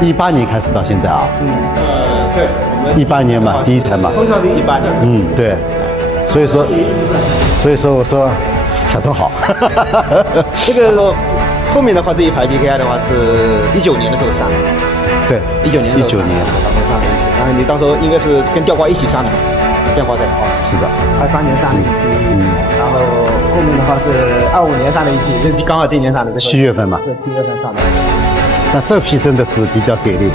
18年开始到现在啊。对，18年嘛，第一台嘛。18年。对。所以说我说小偷好。这个后面的话，这一排 PKI 的话是19年的时候上的。对，19年。19年。当时上的。然后你当时应该是跟吊挂一起上的，吊挂在一块。是的。23年上的一批，然后后面的话是25年上的一批，就是刚好今年上的。7月份嘛。是7月份上的。那这批真的是比较给力的。